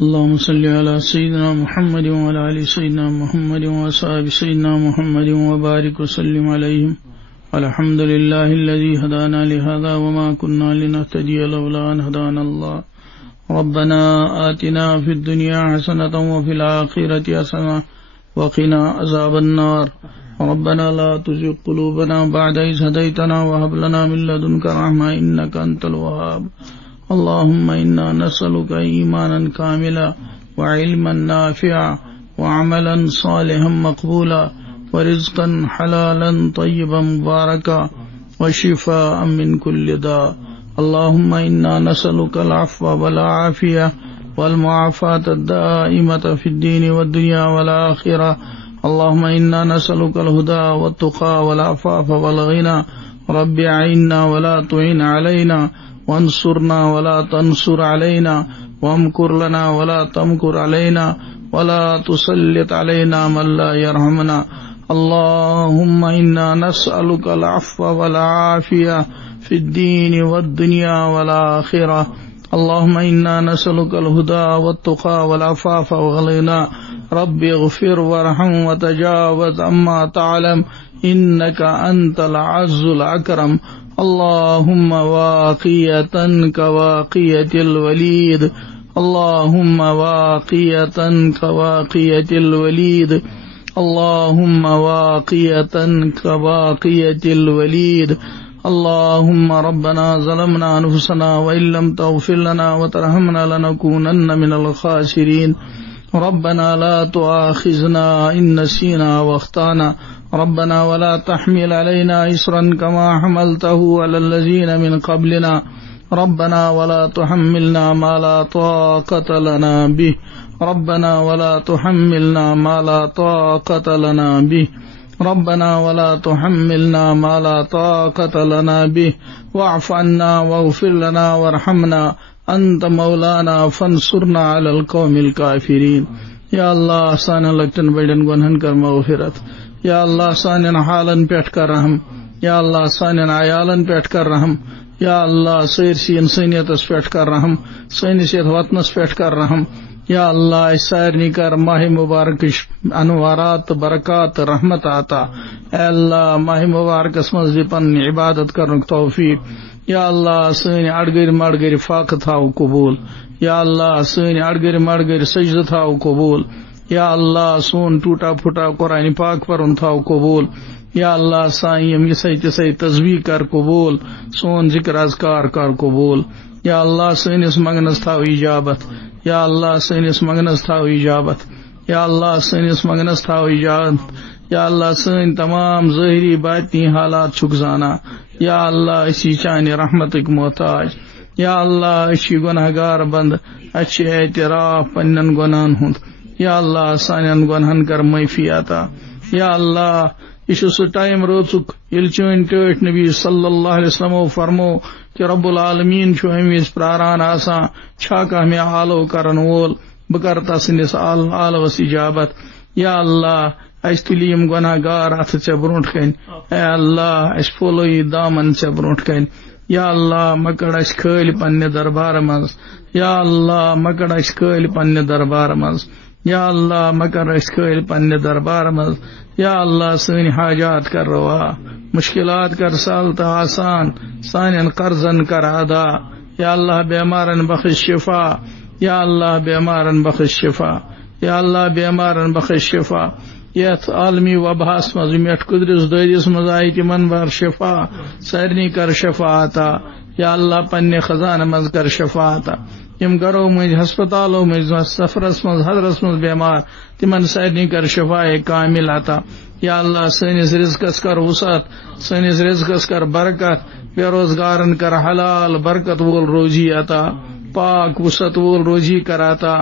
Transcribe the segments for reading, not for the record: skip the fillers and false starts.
اللهم صل على سيدنا محمد وعلى آل سيدنا محمد وأصحاب سيدنا محمد وبارك وسلم عليهم. الحمد لله الذي هدانا لهذا وما كنا لنهتدي لولا أن هدانا الله. ربنا آتنا في الدنيا حسنة وفي الآخرة حسنة وقنا عذاب النار. ربنا لا تزغ قلوبنا بعد إذ هديتنا وهب لنا من لدنك رحمة إنك أنت الوهاب. اللهم إنا نسألك إيمانا كاملا وعلما نافعا وعملا صالحا مقبولا ورزقا حلالا طيبا مباركا وشفاء من كل داء. اللهم إنا نسألك العفو والعافية والمعافاة الدائمة في الدين والدنيا والآخرة. اللهم إنا نسألك الهدى والتقى والعفاف والغنى. رب أعنا ولا تعن علينا وانصرنا ولا تنصر علينا وامكر لنا ولا تمكر علينا ولا تسلط علينا من لا يرحمنا. اللهم إنا نسألك العفو والعافية في الدين والدنيا والآخرة. اللهم إنا نسألك الهدى والتقى والعفاف والغنى. رب اغفر وارحم وتجاوز عما تعلم إنك أنت العز الأكرم. اللهم واقية كواقية الوليد. اللهم واقية كواقية الوليد. اللهم واقية كواقية الوليد. اللهم ربنا ظلمنا أنفسنا وإن لم تغفر لنا وترحمنا لنكونن من الخاسرين. ربنا لا تؤاخذنا إن نسينا واخطأنا. ربنا ولا تحمل علينا إصرا كما حملته على الذين من قبلنا. ربنا ولا تحملنا ما لا طاقة لنا به. ربنا ولا تحملنا ما لا طاقة لنا به. ربنا ولا تحملنا ما لا طاقة لنا به. واعف عنا واغفر لنا وارحمنا أنت مولانا فانصرنا على القوم الكافرين. یا اللہ سانن لکٹن بڑن گنہن کر مغفرت. یا اللہ سانن حالن پیٹھ کر رحم. یا اللہ سانن عیالن پیٹھ کر رحم. یا اللہ سٲرسٕے انسٲنیتس پیٹھ کر رحم. سٲنِس یتھ وطنس پیٹھ کر رحم. یا اللہ اس سارنٕے کر ماہ مبارکٕچ انوارات تہٕ برکات تہٕ رحمت عطا. اے اللہ ماہ مبارکس منٛز دِ پنٕنۍ عبادت کرنُک توفیق. یا اللہ سٲنۍ اڑگٔرۍ مڑگٔرۍ فاقہٕ تھاو قبوٗل. یا اللہ سٲنۍ اڑگٔرۍ مڑگٔرۍ سجدٕ تھاو قبوٗل. یا اللہ سون ٹوٹا پھوٹا قرآن پاک پرُن تھاو قبوٗل. یا اللہ سانہِ یِم یِژھے تِژھے تسبیح کر قبوٗل. سون ذکر اذکار کر قبوٗل. یا اللہ سٲنِس منگنس تھاو اجابت. یا اللہ سٲنِس منگنس تھاو اجابت. یا اللہ سٲنِس منگنس تھاو اجابت. یا اللہ سٲنۍ تمام ظٲہری باطنی حالات چھُکھ زانان. یا اللہ أسی چانہِ رحمتٕکۍ محتاج. یا اللہ أسی گناہ گار بند. اَسہِ چھُ اعتراف پننٮ۪ن گۄناہن ہُنٛد. یا اللہ سانٮ۪ن گۄنہن کر معٲفی عطا. یا اللہ یہ چھُ سُہ ٹائم روزُک ییٚلہِ چٲنۍ ٹٲٹھۍ نبی صلی اللہ علیہ وسلمو فرمو کہ رب العالمین چھُ اَمہِ وِزِ پراران آسان چھا کانٛہہ مےٚ آلو کرن وول بہٕ کر تسٕنٛدِس آلوس اجابت. یا اللہ اَسہِ تُلہِ یِم گۄناہ گار اتھٕ ژےٚ برونٛٹھ کَنۍ. اے اللہ اَسہِ پھولو یہِ دامن ژےٚ برونٛٹھ کَنۍ. یا اللہ مہ کڑ اَسہِ کھٲلۍ پننہِ دربار منٛز. یا اللہ مہ کڑ اَسہِ کھٲلۍ پننہِ دربار منٛز. یا اللہ مہ کر اَسہِ کھٲلۍ پننہِ دربار منٛز. یا اللہ سٲنۍ حاجات کر روا. مشکلات کر سہل تہٕ آسان. سانٮ۪ن قرضن کر ادا. یا اللہ بیمارن بخش شفا. یا اللہ بیمارن بخش شفا. یا اللہ بیمارن بخش شفا. یتھ عالمی وباہس منٛز یتھ قدرس دٲدِس منٛز آیہِ تِمن بر شفا. سارنٕے کر شفا عطا. یا اللہ پننہِ خزانہٕ منٛز کر شفا عطا. یِم گرو مٔنٛزۍ ہسپتالو مٔنٛزۍ سفرس منٛز حضرس منٛز بیمار تِمن سارنٕے کر شفاء کامل عطا. یا اللہ سٲنِس رزقس کر وسعت. سٲنِس رزقس کر برکت. بے روزگارن کر حلال برکت وول روزی عطا. پاک وسعت وول روزی کر عطا.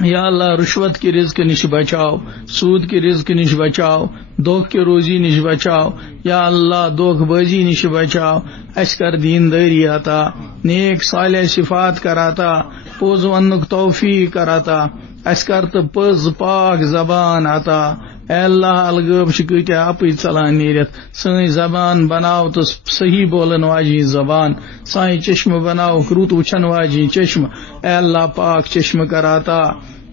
یا اللہ رشوت کی رزق نش بچاؤ. سود کی رزق نش بچاؤ. دھوکہ کی روزی نش بچاؤ. یا اللہ دھوکہ بازی نش بچاؤ. اس کر دینداری عطا. نیک صالح صفات کر عطا. پوز ونک توفیق کر عطا. اس کر تو پز پاک زبان عطا. اے اللہ الغٲب چھِ کۭتیاہ اَپٕے ژلان نیٖرِتھ سٲنۍ زبان بناو تو صحیح بولن واجی زبان سانہِ چشمہٕ بناوکھ رُت وٕچھن واجی چشمہٕ اے اللہ پاک چشمہ کر عطا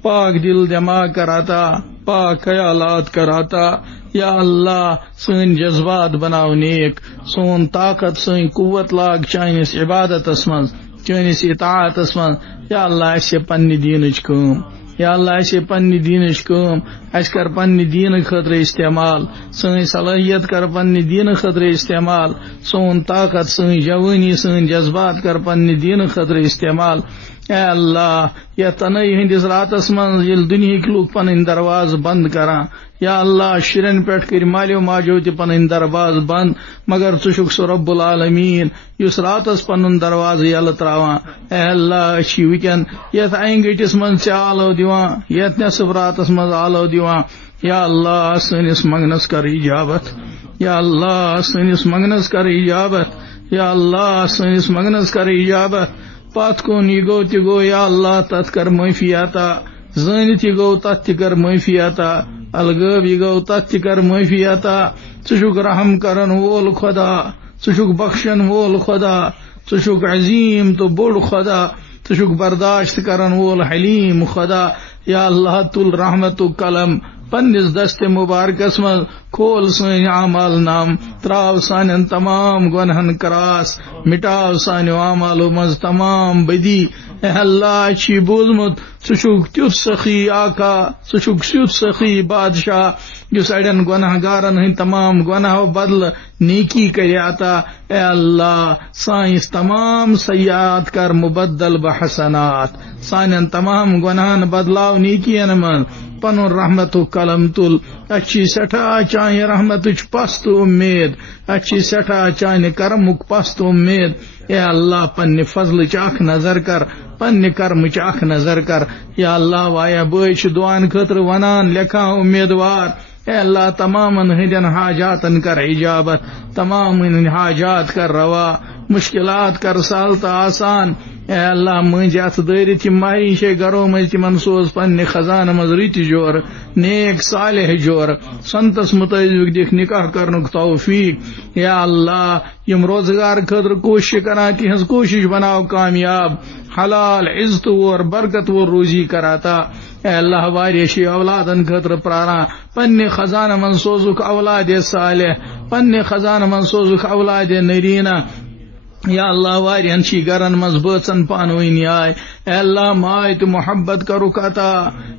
پاک دل دماغ کر عطا پاک خیالات کر عطا یا اللہ سن جذبات بناو نیک سون طاقت سن قوت لاگ چانس عبادتس من چانس اطاعتس من یا اللہ اسے پنہ دینچ کٲم یا اللہ اسے پنہ دینچ کٲم اس کر پنہ دین خاطر استعمال سن صلاحیت کر پنہ دین خاطر استعمال سون طاقت سن جوانی سن جذبات کر پنہ دین خاطر استعمال اے اللہ یا تنہی ہندس راتس من یل دنہک لوگ پن درواز بند کران یا اللہ شرن پٹ کر مالیو ماجو تہ پن درواز بند مگر ژٕ چھُکھ سُہ رب العالمین یس راتس پن درواز یل تراوان اے اللہ چھ وکن یت این گٹس من ژےٚ آلو دِوان یت نصف راتس من آلو دِوان یا اللہ سٲنِس منگنس کر اجابت یا اللہ سٲنِس منگنس کر اجابت یا اللہ سٲنِس منگنس کر اجابت پتھ کن یہ گو تہ گو یا اللہ تتھ کر معافی عطا زٲنِتھ یہ گو تتھ تہ کر معافی عطا الغٲب یہ گو تتھ تہ کر معافی عطا ژٕ چھُکھ رحم کرن وول خدا ژٕ چھُکھ بخشن وول خدا ژٕ چھُکھ عظیم تو بوڑ خدا ژٕ چھُکھ برداشت کرن وول حلیم خدا یا اللہ تل رحمتُک قلم پنس دست مبارکس من کھول سن اعمال نام تراو سان تمام گنہن کراس مٹاو سان اعمالو مز تمام بدی اے اللہ چھ بوزمت ژٕ چھُکھ تیُتھ سخی آقا ژٕ چھُکھ تیُتھ سخی بادشاہ یس اڑین گناہ گارن ہند تمام گناہو بدل نیکی کر عطا اے اللہ سائنس تمام سیئات کر مبدل بحسنات سان تمام گناہن بدلاو نیکین من پن رحمتُک قلم تل اچھی سٹھا چانہ رحمتچ پست امید اچھی سٹھا چانہ کرمک پست امید اے اللہ پنہ فضلچ اخ نظر کر پنہ کرمچ اخ نظر کر یا اللہ وایا بٲے چھِ دعان خٲطرٕ ونان لیکھان امیدوار اے اللہ تمام ہندین حاجاتن کر اجابت تمام حاجات کر روا مشکلات کر سہل تو آسان اے اللہ مجھ ات دٲرِتھ یِم مہریٖن گرو مز تمن سوز پنہ خزانہ مز رٕتۍ جور نیک صالح جور سنتس مطابق دِکھ نکاح کرنُک توفیق یا اللہ یم روزگار خاطر کوشش کران تہذ کوشش بناو کامیاب حلال عزت وور برکت وور روزی کراتا اے اللہ واریاہ اولادن خاطر پراران پنہ خزانہ من سوزُکھ اولاد صالح پنہ خزانہ من سوزُکھ اولاد نرینہ یا اللہ واریاہن چھ گرن مز بٲژن پانوٕنۍ آے اے اللہ ماے تو محبت کرُکھ عطا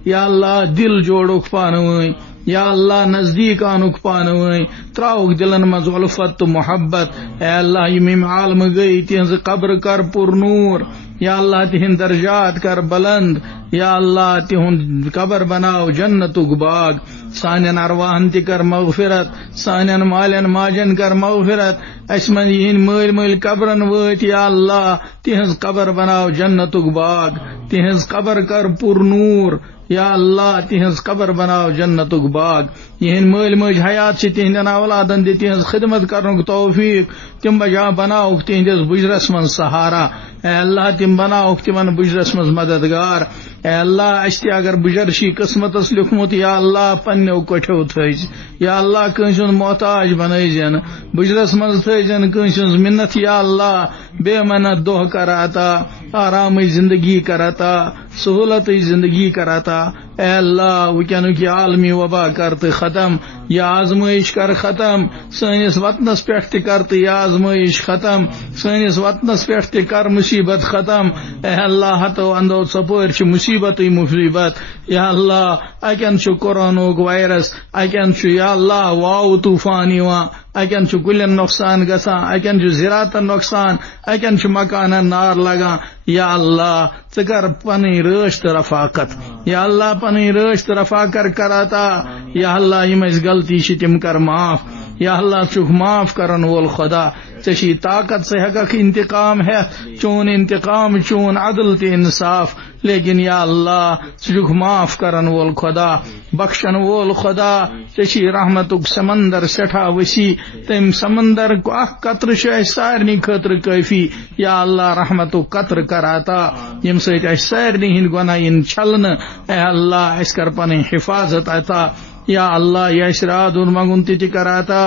یا اللہ دل جوڑُکھ پانوٕنۍ یا اللہ نزدیک آنُکھ پانوٕنۍ تراوُکھ دلن مز الفت تو محبت اے اللہ یم عالم گئی تہذ قبر کر پر نور یا اللہ تہند درجات کر بلند یا اللہ تہند قبر بناو جنتک باغ سانین ارواحن تہ کر مغفرت سانین مالین ماجن کر مغفرت اس من یہن مل مل قبرن وٲتۍ یا اللہ تہذ قبر بناو جنتک باغ تہذ قبر کر پر نور یا اللہ تہذ قبر بناو جنتک باغ یہن مل مج حیات سے تہندین اولادن دِ تہذ خدمت کرنک توفیق تم بجا بناوک تہندس بجرس من سہارا اے اللہ تم بناوک تمن بجرس من مددگار اے اللہ اس تہ اگر بجر چھی قسمتس لیکھمت یا اللہ پنو کٹھو تھز یا اللہ کٲنٛسہِ ہُنٛد محتاج بنٲیزن بجرس من تھٲیزن کٲنٛسہِ ہٕنٛز منت یا اللہ بے منت دۄہ کر عطا آرامٕچ زندگی کر عطا سہولتٕچ زندگی کر عطا اے اللہ وٕنکیٚنُک یہ عالمی وبا کر تہ ختم یہ آزمائش کر ختم سٲنِس وطنس پٮ۪ٹھ تہ کر تہ یہ آزمائش ختم سٲنِس وطنس پٮ۪ٹھ تہ کر مصیبت ختم اے اللہ ہتو اندو ژۄپٲرۍ چھِ مصیبتٕے مصیبت یا اللہ اکین چھُ کوروناہُک وائرس اکین چھُ یا اللہ واو طوفان یِوان اکین چھُ کُلین نۄقصان گژھان اکین چھُ زراعتن نۄقصان اکین چھُ مکانن نار لگان یا اللہ ژٕ کر پنٕنۍ رٲچھ تہٕ رفاقت یا اللہ پنٕنۍ رٲچھ تہٕ رفاقت کر عطا یا اللہ یم اسہِ غلطی چھِ تِم کر معاف یا اللہ چھُکھ معاف کرن وول خدا ژےٚ چھی طاقت ژٕ ہیٚککھ انتقام ہیتھ چون انتقام چون عدل تہ انصاف لیکن یا اللہ ژٕ چھُکھ معاف کرن وول خدا بخشن وول خدا ژےٚ چھی رحمتُک سمندر سٹھاہ وسیع تم سمندر اکھ قطرٕ چھُ اسہِ سارنٕے خٲطرٕ کٲفی یا اللہ رحمتُک قطرٕ کر عطا ییٚمہِ سۭتۍ اسہِ سارنٕے ہٕنٛدۍ گۄناہ یِن چھلنہٕ اے اللہ اسہِ کر پنٕنۍ حفاظت عطا یا اللہ یشراد مگن تہ کراتا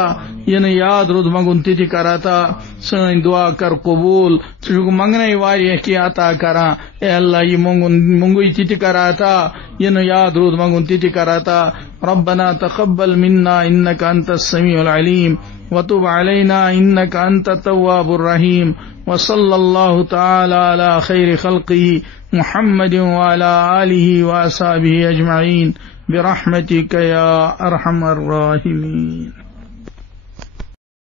ین یاد رود مگن تہ کراتا سن دعا کر قبول ثہ منگنے واریہ کی عطا کران اے اللہ یہ منگوی تہ کراتا ین یاد رود مگن تہ کراتا ربنا تقبل منا انك انت السميع العليم وتب علينا انك انت التواب الرحيم وصلى الله تعالى على خير خلقه محمد وعلى آله وأصحابه أجمعين برحمتك يا أرحم الراحمين.